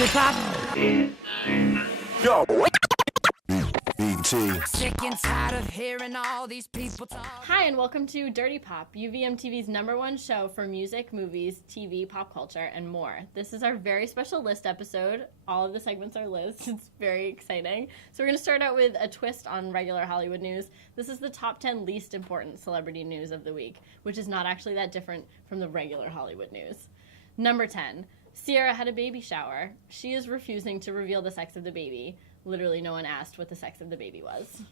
Dirty Pop. Yo. Sick and tired of hearing all these people talk. Hi, and welcome to Dirty Pop, UVMTV's #1 show for music, movies, TV, pop culture, and more. This is our very special list episode. All of the segments are lists. It's very exciting. So we're going to start out with a twist on regular Hollywood news. This is the top 10 least important celebrity news of the week, which is not actually that different from the regular Hollywood news. Number 10. Ciara had a baby shower. She is refusing to reveal the sex of the baby. Literally no one asked what the sex of the baby was.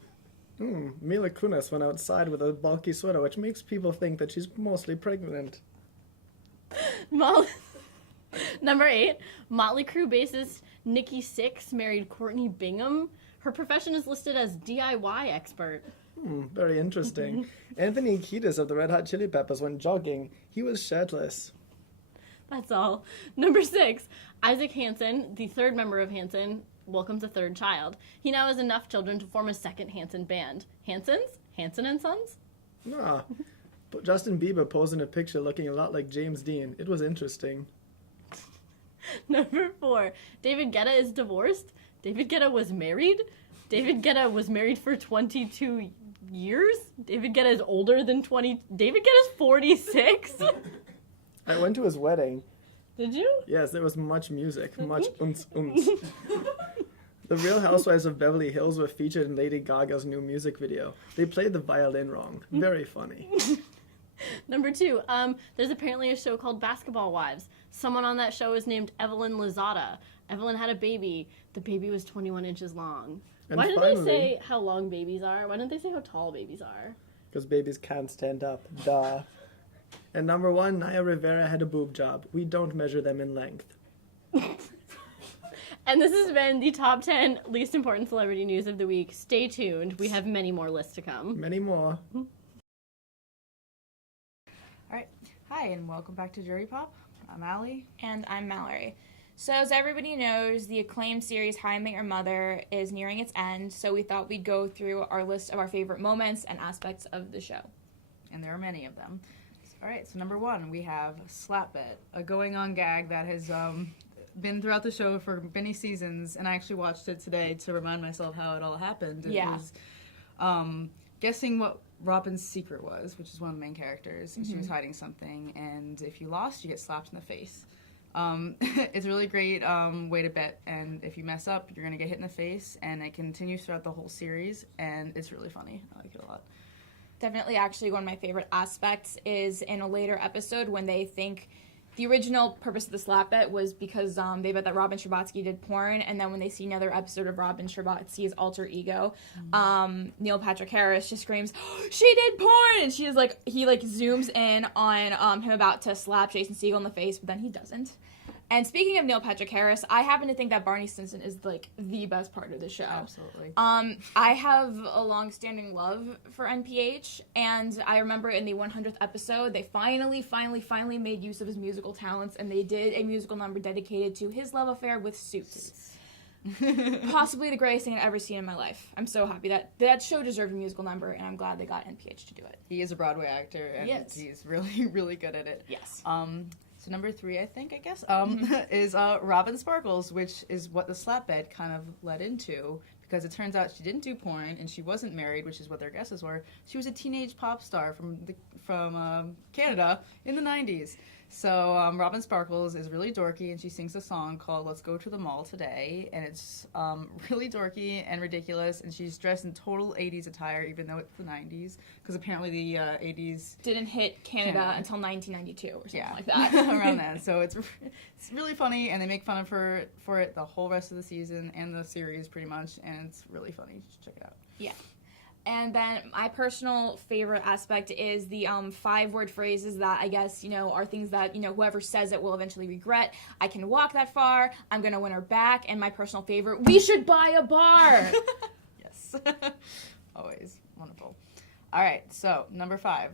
Mila Kunis went outside with a bulky sweater, which makes people think that she's mostly pregnant. Number 8. Motley Crue bassist Nikki Sixx married Courtney Bingham. Her profession is listed as DIY expert. Very interesting. Anthony Kiedis of the Red Hot Chili Peppers went jogging. He was shirtless. That's all. Number 6. Isaac Hansen, the third member of Hanson, welcomes a third child. He now has enough children to form a second Hanson band. Hansons? Hanson and Sons? Ah, but Justin Bieber posed in a picture looking a lot like James Dean. It was interesting. Number 4. David Guetta is divorced. David Guetta was married. David Guetta was married for 22 years. David Guetta is older than 20. David Guetta is 46. I went to his wedding. Did you? Yes, there was much music, much umts. The Real Housewives of Beverly Hills were featured in Lady Gaga's new music video. They played the violin wrong. Very funny. Number 2, there's apparently a show called Basketball Wives. Someone on that show is named Evelyn Lozada. Evelyn had a baby. The baby was 21 inches long. And Why did finally, they say how long babies are? Why didn't they say how tall babies are? Because babies can't stand up. Duh. And number 1, Naya Rivera had a boob job. We don't measure them in length. And this has been the top 10 least important celebrity news of the week. Stay tuned. We have many more lists to come. Many more. Alright, hi and welcome back to Dirty Pop. I'm Allie. And I'm Mallory. So as everybody knows, the acclaimed series How I Met Your Mother is nearing its end, so we thought we'd go through our list of our favorite moments and aspects of the show. And there are many of them. Alright, so number 1, we have Slap It, a going-on gag that has been throughout the show for many seasons, and I actually watched it today to remind myself how it all happened. It was guessing what Robin's secret was, which is one of the main characters, and she was hiding something, and if you lost, you get slapped in the face. It's a really great way to bet, and if you mess up, you're going to get hit in the face, and it continues throughout the whole series, and it's really funny. I like it a lot. Definitely, actually, one of my favorite aspects is in a later episode when they think the original purpose of the slap bet was because they bet that Robin Scherbatsky did porn, and then when they see another episode of Robin Scherbatski's alter ego, Neil Patrick Harris just screams, "She did porn!" And she is like, he like zooms in on him about to slap Jason Segel in the face, but then he doesn't. And speaking of Neil Patrick Harris, I happen to think that Barney Stinson is like the best part of the show. Absolutely. I have a long-standing love for NPH, and I remember in the 100th episode, they finally made use of his musical talents, and they did a musical number dedicated to his love affair with Suits. Possibly the greatest thing I've ever seen in my life. I'm so happy that show deserved a musical number, and I'm glad they got NPH to do it. He is a Broadway actor, and he's really, really good at it. Yes. So number 3, I guess, is Robin Sparkles, which is what the slap bet kind of led into, because it turns out she didn't do porn, and she wasn't married, which is what their guesses were. She was a teenage pop star from Canada in the 90s. So Robin Sparkles is really dorky, and she sings a song called Let's Go to the Mall Today, and it's really dorky and ridiculous, and she's dressed in total 80s attire, even though it's the 90s, because apparently the 80s didn't hit Canada until 1992 or something like that. around then. So it's really funny, and they make fun of her for it the whole rest of the season and the series pretty much, and it's really funny. You should check it out. Yeah. And then my personal favorite aspect is the 5-word phrases that I guess, are things that, whoever says it will eventually regret. I can walk that far. I'm going to win her back. And my personal favorite, we should buy a bar. Yes. Always. Wonderful. All right. So, number 5.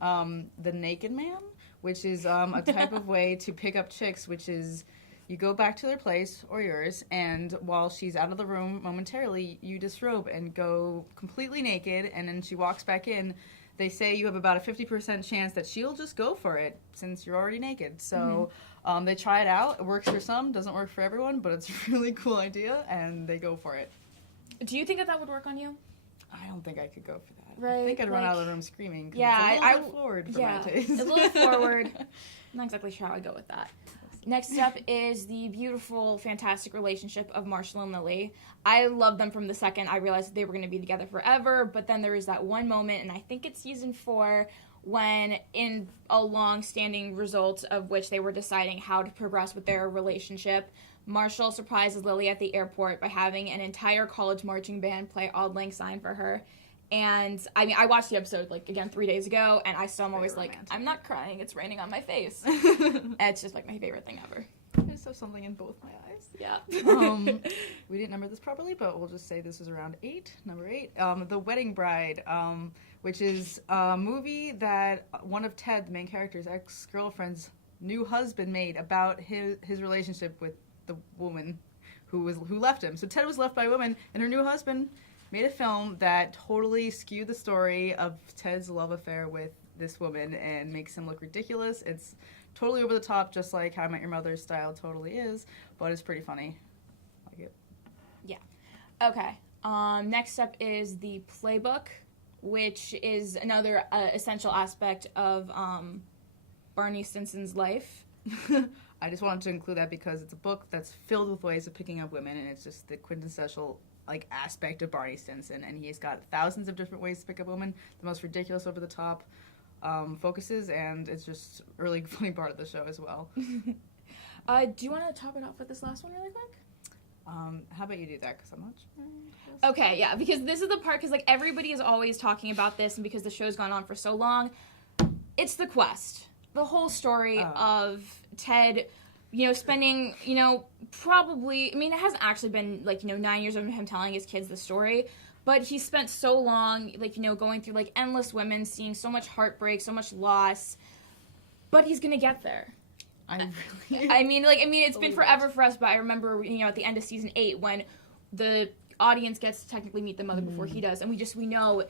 The Naked Man, which is a type of way to pick up chicks, which is you go back to their place, or yours, and while she's out of the room momentarily, you disrobe and go completely naked, and then she walks back in. They say you have about a 50% chance that she'll just go for it, since you're already naked. So They try it out. It works for some, doesn't work for everyone, but it's a really cool idea, and they go for it. Do you think that would work on you? I don't think I could go for that. Right, I think I'd run like- out of the room screaming. 'Cause Yeah, it's a little bit forward for my taste. a little forward. I'm not exactly sure how I go with that. Next up is the beautiful, fantastic relationship of Marshall and Lily. I love them from the second I realized that they were going to be together forever, but then there is that one moment, and I think it's season 4, when in a long-standing result of which they were deciding how to progress with their relationship, Marshall surprises Lily at the airport by having an entire college marching band play Auld Lang Syne for her. And, I mean, I watched the episode, like, again, 3 days ago, and I still am always like, I'm not crying, it's raining on my face. And it's just, like, my favorite thing ever. I just have something in both my eyes. Yeah. We didn't number this properly, but we'll just say this is around 8, number 8. The Wedding Bride, which is a movie that one of Ted, the main character's ex-girlfriend's new husband made about his relationship with the woman who left him. So Ted was left by a woman, and her new husband made a film that totally skewed the story of Ted's love affair with this woman and makes him look ridiculous. It's totally over the top, just like How I Met Your Mother's style totally is, but it's pretty funny. I like it. Yeah. Okay. Next up is the playbook, which is another essential aspect of Barney Stinson's life. I just wanted to include that because it's a book that's filled with ways of picking up women, and it's just the quintessential aspect of Barney Stinson, and he's got thousands of different ways to pick up women, the most ridiculous, over the top focuses, and it's just a really funny part of the show as well. Do you want to top it off with this last one really quick? How about you do that, because I'm not sure. Okay, yeah, because this is the part, because everybody is always talking about this, and because the show's gone on for so long, it's the quest. The whole story of Ted, spending, probably, I mean, it hasn't actually been, 9 years of him telling his kids the story, but he spent so long, going through, endless women, seeing so much heartbreak, so much loss, but he's gonna get there. I mean, it's been forever for us, but I remember, at the end of season 8, when the audience gets to technically meet the mother before he does, and we know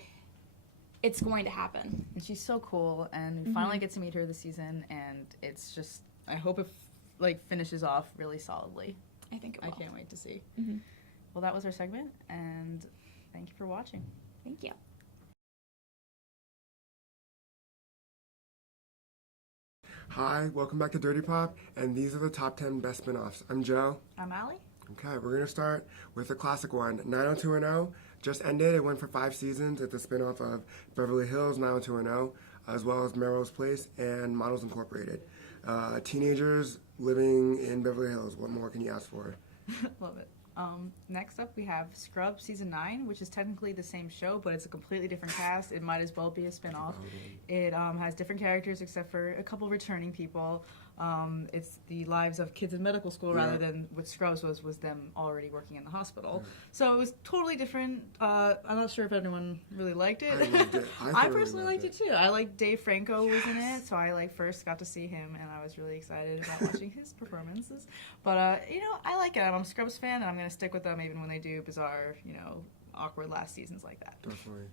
it's going to happen. And she's so cool, and we finally get to meet her this season, and it's just, I hope it finishes off really solidly. I think it will. I can't wait to see. Mm-hmm. Well, that was our segment, and thank you for watching. Thank you. Hi, welcome back to Dirty Pop, and these are the top 10 best spin-offs. I'm Joe. I'm Allie. Okay, we're going to start with the classic one, 90210. Just ended. It went for 5 seasons. It's a spin-off of Beverly Hills 90210, as well as Melrose Place and Models Incorporated. Teenagers living in Beverly Hills. What more can you ask for? Love it. Next up, we have Scrubs Season 9, which is technically the same show, but it's a completely different cast. It might as well be a spin-off. It has different characters except for a couple returning people. It's the lives of kids in medical school rather than what Scrubs was them already working in the hospital. So it was totally different. I'm not sure if anyone really liked it. I loved it. I personally liked it too. I like Dave Franco was in it, so I first got to see him, and I was really excited about watching his performances. But I like it. I'm a Scrubs fan, and I'm gonna stick with them even when they do bizarre, awkward last seasons like that. Definitely.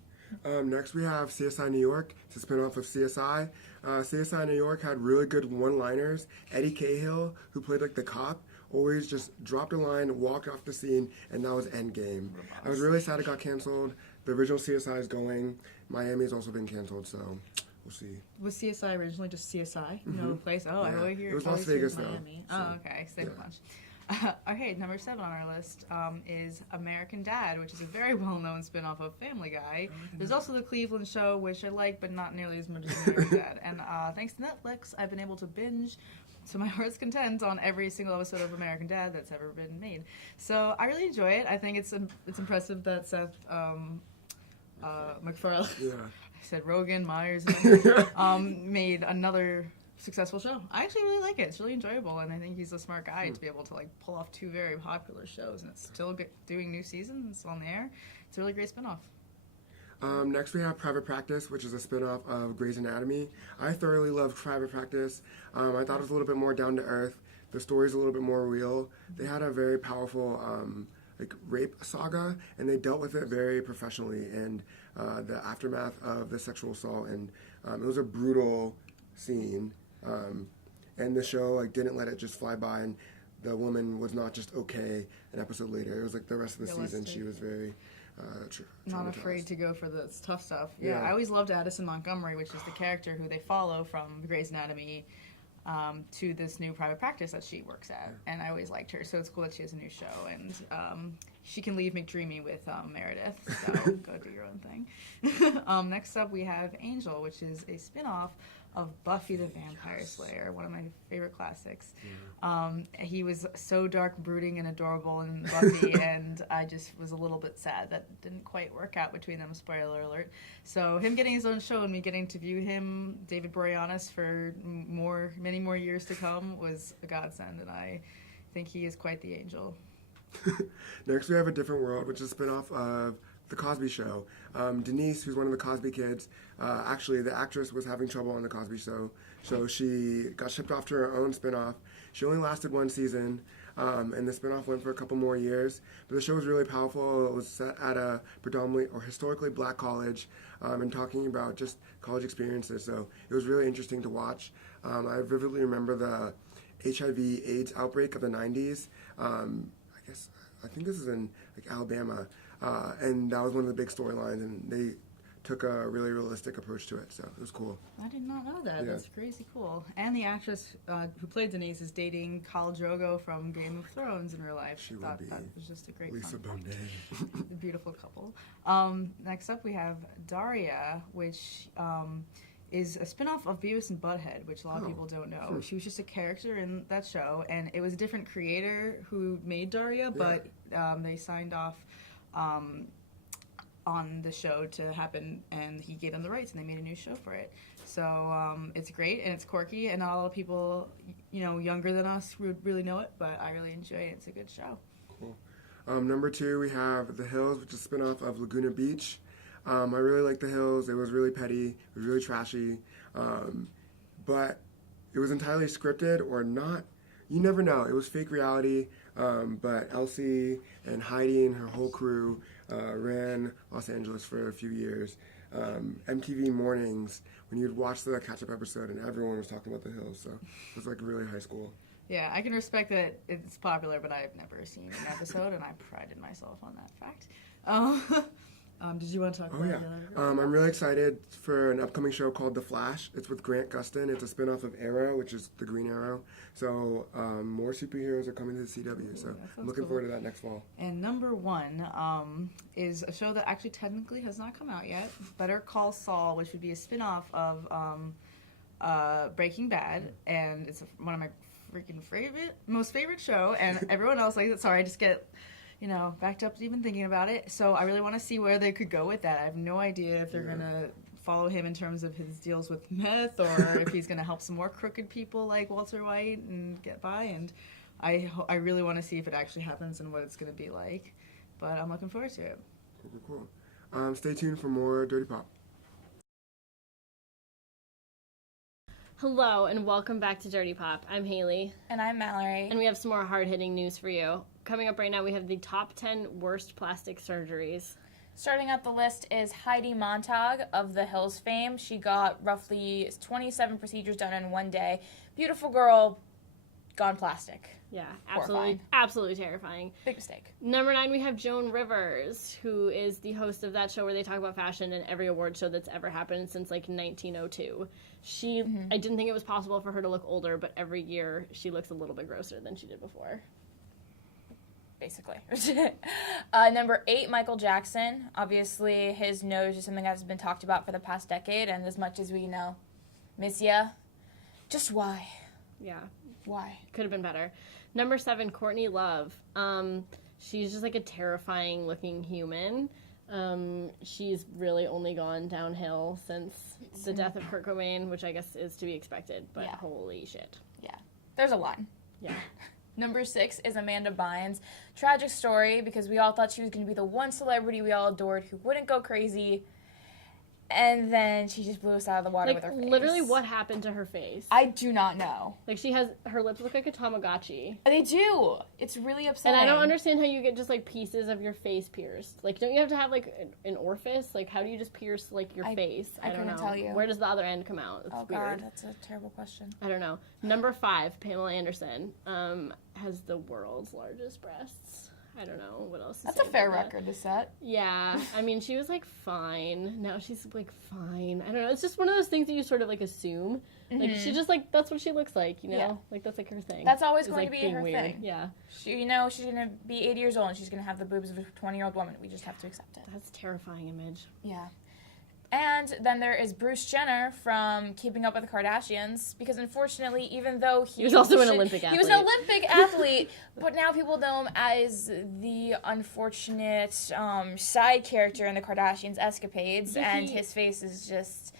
Next we have CSI New York. It's a spin-off of CSI. CSI New York had really good one-liners. Eddie Cahill, who played the cop, always just dropped a line, walked off the scene, and that was endgame. I was really sad it got canceled. The original CSI is going. Miami's also been canceled, so we'll see. Was CSI originally just CSI? No place? Oh, I Yeah. always hear It was always Las hear Vegas, though. Miami. So, Oh, okay. Same bunch. Okay, number 7 on our list is American Dad, which is a very well-known spin-off of Family Guy. There's also the Cleveland Show, which I like, but not nearly as much as American Dad. And thanks to Netflix, I've been able to binge to my heart's content on every single episode of American Dad that's ever been made. So I really enjoy it. I think it's impressive that Seth MacFarlane, I said Rogen, Myers, made another successful show. I actually really like it. It's really enjoyable, and I think he's a smart guy to be able to pull off 2 very popular shows, and it's still doing new seasons on the air. It's a really great spinoff. Next we have Private Practice, which is a spin-off of Grey's Anatomy. I thoroughly loved Private Practice. I thought it was a little bit more down to earth. The story's a little bit more real. They had a very powerful rape saga, and they dealt with it very professionally, and the aftermath of the sexual assault, and it was a brutal scene. and the show like didn't let it just fly by, and the woman was not just okay an episode later. It was like the rest of the season she was very not afraid to go for the tough stuff. Yeah. I always loved Addison Montgomery, which is the character who they follow from Grey's Anatomy to this new private practice that she works at, and I always liked her. So it's cool that she has a new show, and she can leave McDreamy with Meredith. So go do your own thing. Next up, we have Angel, which is a spin-off of Buffy the Vampire Slayer, one of my favorite classics. He was so dark, brooding, and adorable in Buffy, and I just was a little bit sad that it didn't quite work out between them, spoiler alert. So him getting his own show and me getting to view him, David Boreanaz, for many more years to come was a godsend, and I think he is quite the angel. Next, we have A Different World, which is a spin-off of The Cosby Show. Denise, who's one of the Cosby kids, actually the actress was having trouble on The Cosby Show, so she got shipped off to her own spin-off. She only lasted one season, and the spin-off went for a couple more years. But the show was really powerful. It was set at a predominantly or historically black college, and talking about just college experiences. So it was really interesting to watch. I vividly remember the HIV/AIDS outbreak of the 90s. I think this is in like Alabama, and that was one of the big storylines, and they took a really realistic approach to it, so it was cool. I did not know that. Yeah. That's crazy cool. And the actress who played Denise is dating Khal Drogo from Game of Thrones in real life. She I thought would be that was just a great Lisa fun fact. Bonet. The beautiful couple. Next up, we have Daria, which is a spin-off of Beavis and Butthead, which a lot of people don't know. She was just a character in that show, and it was a different creator who made Daria, but they signed off on the show to happen, and he gave them the rights, and they made a new show for it. So it's great, and it's quirky, and not a lot of people, younger than us would really know it, but I really enjoy it. It's a good show. Cool. Number 2, we have The Hills, which is a spin-off of Laguna Beach. I really liked The Hills. It was really petty. It was really trashy. But it was entirely scripted or not. You never know. It was fake reality. But Elsie and Heidi and her whole crew ran Los Angeles for a few years. MTV mornings, when you'd watch the catch-up episode and everyone was talking about The Hills. So it was like really high school. Yeah, I can respect that it's popular, but I've never seen an episode, and I prided myself on that fact. Did you want to talk about it? I'm really excited for an upcoming show called The Flash. It's with Grant Gustin. It's a spin-off of Arrow, which is the Green Arrow. So more superheroes are coming to the CW. So I'm looking forward to that next fall. And number 1 is a show that actually technically has not come out yet, Better Call Saul, which would be a spin-off of Breaking Bad. And it's one of my freaking most favorite show, and everyone else likes it. Sorry, I just get backed up even thinking about it. So I really want to see where they could go with that. I have no idea if they're going to follow him in terms of his deals with meth, or if he's going to help some more crooked people like Walter White and get by. And I really want to see if it actually happens and what it's going to be like. But I'm looking forward to it. Cool. Stay tuned for more Dirty Pop. Hello, and welcome back to Dirty Pop. I'm Haley. And I'm Mallory. And we have some more hard-hitting news for you. Coming up right now, we have the top 10 worst plastic surgeries. Starting up the list is Heidi Montag of The Hills fame. She got roughly 27 procedures done in one day. Beautiful girl, gone plastic. Yeah, Horrifying. absolutely terrifying. Big mistake. Number 9, we have Joan Rivers, who is the host of that show where they talk about fashion in every award show that's ever happened since, 1902. I didn't think it was possible for her to look older, but every year she looks a little bit grosser than she did before. Basically. Number 8, Michael Jackson. Obviously, his nose is something that's been talked about for the past decade, and as much as we miss ya, just why? Yeah. Why? Could have been better. Number 7, Courtney Love. She's just like a terrifying looking human. She's really only gone downhill since the death of Kurt Cobain, which I guess is to be expected, but holy shit. Yeah. There's a line. Yeah. Number 6 is Amanda Bynes. Tragic story, because we all thought she was going to be the one celebrity we all adored who wouldn't go crazy. And then she just blew us out of the water Like, with her face. literally, what happened to her face? I do not know. Like, she has, her lips look like a Tamagotchi. They do. It's really upsetting. And I don't understand how you get just, like, pieces of your face pierced. Like, don't you have to have, like, an orifice? Like, how do you just pierce, like, your face? I don't couldn't know. tell you. Where does the other end come out? It's Oh, weird. God, that's a terrible question. I don't know. Number 5, Pamela Anderson, has the world's largest breasts. I don't know what else to That's say a fair about that. record to set. Yeah, I mean, she was, like, fine. Now she's, like, fine. I don't know. It's just one of those things that you sort of, like, assume. Like, she just, like, that's what she looks like, you know? Yeah. Like, that's, like, her thing. That's always Is, going like, to be being her weird. thing. Yeah. She, you know, she's going to be 80 years old and she's going to have the boobs of a 20-year-old woman. We just have to accept it. That's a terrifying image. Yeah. And then there is Bruce Jenner from Keeping Up with the Kardashians, because unfortunately, even though he was also an should- Olympic he was an Olympic athlete, but now people know him as the unfortunate side character in the Kardashians' escapades, Yeah, and his face is just...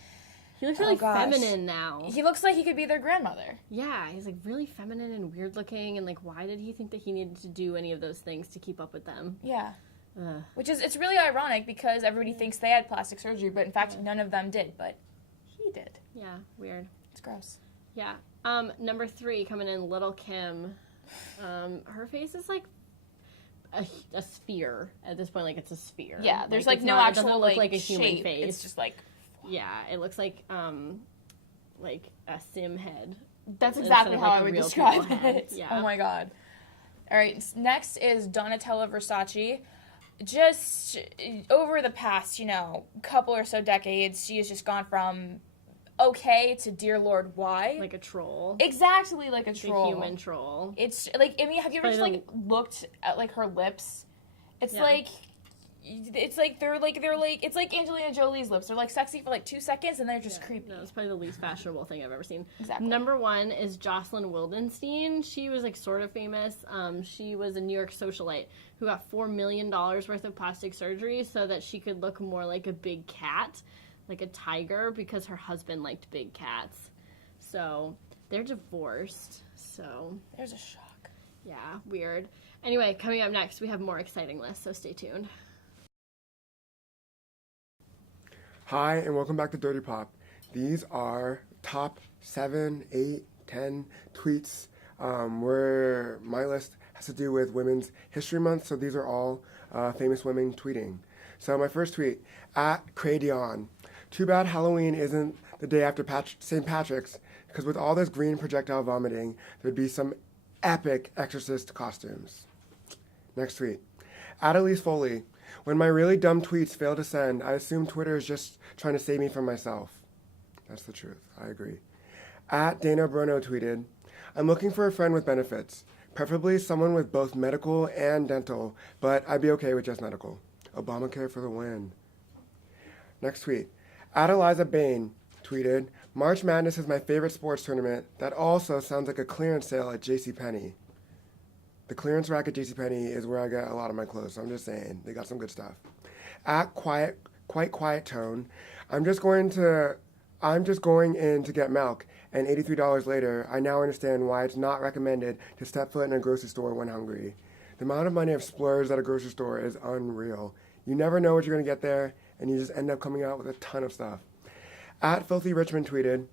He looks really gosh. feminine now. He looks like he could be their grandmother. Yeah, he's, like, really feminine and weird looking, and, like, why did he think that he needed to do any of those things to keep up with them? Yeah. Ugh. Which is, it's really ironic because everybody thinks they had plastic surgery, but in fact, none of them did, but he did. Yeah, weird. It's gross. Yeah. Number 3, coming in, Little Kim. Her face is, like, a sphere at this point. Like, it's a sphere. Yeah, there's like it's no not- it actual doesn't look like a human shape. face. It's just like Yeah, it looks like a sim head. that's instead exactly of, how like, I a would real describe people head. it. Yeah. Oh my god. All right, next is Donatella Versace. Just over the past, couple or so decades, she has just gone from okay to dear Lord, why? Like a troll. Exactly like a Like troll. a human troll. It's like, I mean, have you ever just Probably like looked at like her lips? It's Yeah. like they're like it's like Angelina Jolie's lips. They're like sexy for like 2 seconds and they're just creepy. No, it's probably the least fashionable thing I've ever seen. Exactly. Number 1 is Jocelyn Wildenstein. She was like sort of famous. She was a New York socialite who got $4 million worth of plastic surgery so that she could look more like a big cat, like a tiger, because her husband liked big cats. So they're divorced. So There's a shock. yeah, weird. Anyway, coming up next, we have more exciting lists, so stay tuned. Hi, and welcome back to Dirty Pop. These are top 7, 8, 10 tweets where my list has to do with Women's History Month, so these are all famous women tweeting. So my first tweet, at Cradion. Too bad Halloween isn't the day after St. Patrick's, because with all this green projectile vomiting, there'd be some epic exorcist costumes. Next tweet, at Elise Foley. When my really dumb tweets fail to send, I assume Twitter is just trying to save me from myself. That's the truth. I agree. At Dana Bruno tweeted, I'm looking for a friend with benefits, preferably someone with both medical and dental, but I'd be okay with just medical. Obamacare for the win. Next tweet. At Eliza Bain tweeted, March Madness is my favorite sports tournament that also sounds like a clearance sale at JCPenney. The clearance rack at JCPenney is where I get a lot of my clothes, so I'm just saying, they got some good stuff. At Quite Quiet Tone, I'm just going in to get milk, and $83 later, I now understand why it's not recommended to step foot in a grocery store when hungry. The amount of money I've splurged at a grocery store is unreal. You never know what you're going to get there, and you just end up coming out with a ton of stuff. At Filthy Richmond tweeted,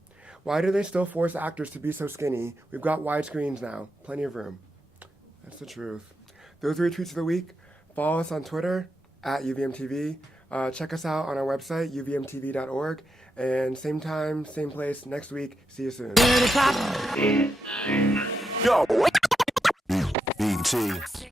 why do they still force actors to be so skinny? We've got wide screens now, plenty of room. That's the truth. Those are your tweets of the week. Follow us on Twitter, at UVMtv. Check us out on our website, UVMtv.org. And same time, same place next week. See you soon. Dirty Pop. BT.